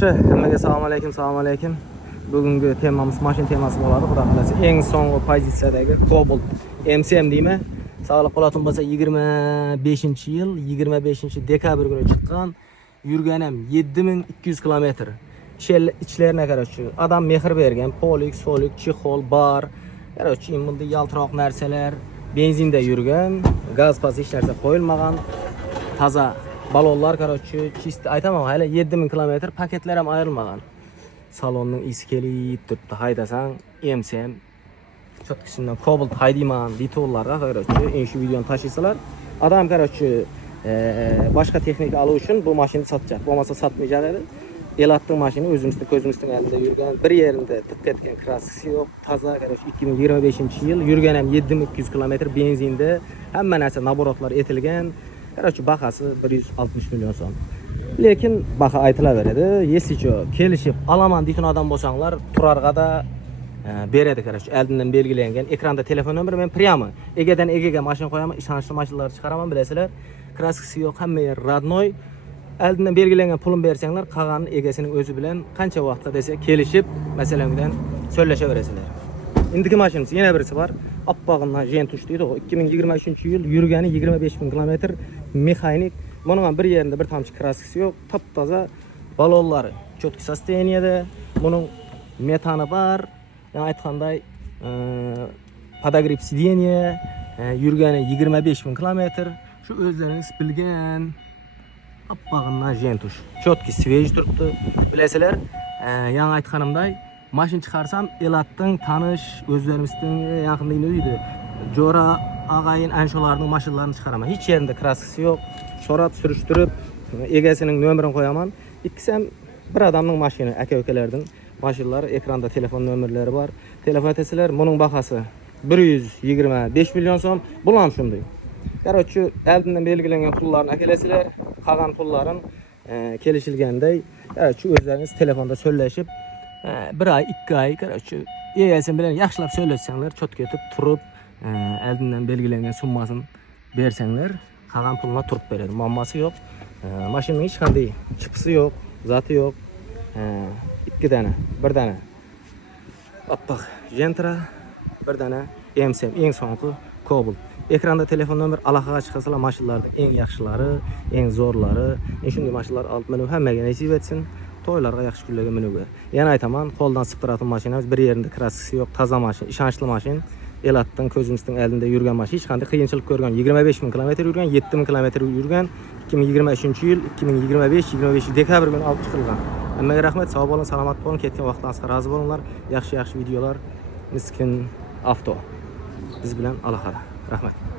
Hammaga assalomu alaykum. Bugungi temamiz mashina temasi bo'ladi. Xudo xolasa eng so'nggi pozitsiyadagi Cobalt MCM deymi? Sog'liq qolatim bo'lsa 25-yil 25-dekabr kuni chiqqan. Yurgan ham 7200 kilometr. İçlerine qarashchi adam mehr bergan, polik, solik, chexol, bar, qarashchi bunday yaltiroq narsalar, benzinda yurgan, gaz pas hech narsa qo'yilmagan, toza balonlar qarashchi, chist aytamam, hali 7000 kilometr, paketlar ham ayrilmagan. Salonning isi kelib turibdi, haydasang MCM chotkisidan Cobalt haydayman deydilarga qarashchi, shu videoni tashlaysalar, adam qarashchi boshqa texnika olish uchun bu mashinani sotacak, bo'lmasa sotmayacak edi. El attığım maşini özümüzde gözümüzün elinde yürgen, bir yerinde tık etken kraskisi yok, taza karış 2025 yıl yürgen hem 7200 kilometre benzinde hemen ise naborotlar etilgen, karış bakası 160 milyon son. Lekin baka aytılaveredi, yesici kelişip alaman deytin adam bolsanlar turarga da beredi karış, eldinden belgilengen, ekranda telefon nömrü ben priyamı, egeden egege maşin koyamam, işançlı maşinları çıkaramam bilesiler, kraskisi yok, hem yer radnoy, eldinden belgilengen pulun bersengler, kaganın egesinin özü bilen kança vaqtda dese kelişip meselenden söyleşeveresizler. İndiki maşinimiz yine birisi var. Appağından Jentuş deydi o. 2023 yıl yürgeni 25.000 kilometr mekanik. Bunun bir yerinde bir tamçı kraskisi yok. Taptaza balonları çotki sosteniyede. Bunun metanı var. Yani aytkanday padagrip sideniye. Yürgeni 25.000 kilometr. Şu özleriniz bilgen Appağından Jentuş. Çotki svej turuptu. Bilesiler, yan aytkanımday maşin çıkarsam Elat'tın tanış özlerimizden yakındayım ödeydi. Jora ağayın anşolarının maşinlarını çıkarama. Hiç yerinde kraskisi yok. Sorat sürüştürüp egesinin nömrünü koyaman. İtkisem bir adamın maşini, aka-ökelerдің maşinları, ekranda telefon nömrleri var. Telefon etesiler, bunun bakası 125 milyon son. Bulam şunday. Qarashchi eldinden belgilengen pullarını akelesiler, kalan pulların kelişilgendey, qarashchi özleriniz telefonda söyleşip bir ay, 2 ay qarashchi egasin bilen yaxshilab söyleşsеңler, çotki etip turup eldinden belgilengen summasını bersеңler, kalan puluna turup beredi. Muamması yok. Maşinin hiç qanday chipsi yok, zatı yok. 2 tane, 1 tane Appaq Gentra, 1 tane MCM eng so'nggi Cobalt. Ekranda telefon nömrü alaqaga chiqsalar maşinlarda eng yaxshilari, eng zo'rlari, shunday maşinlar olib minib hammaga nasib etsin. To'ylarga yaxshi kunlarga minib. Yana aytaman, qo'ldan sip turadigan mashinamiz, bir yerinde kraskisi yok, taza mashin, ishonchli mashin. Elatdan ko'zimizning eldinde yurgan mashin, hech qanday qiyinchilik ko'rgan, 25000 kilometr yurgan, 7000 kilometr yurgan, 2023-yil 2025 dekabr kuni olib chiqilgan. Hammaga rahmat, sog' bo'ling, salomat bo'ling, ketgan vaqtlaringizga rozi bo'linglar. Yaxshi videolar, Miskin Avto biz bilan aloqada. Rahmat.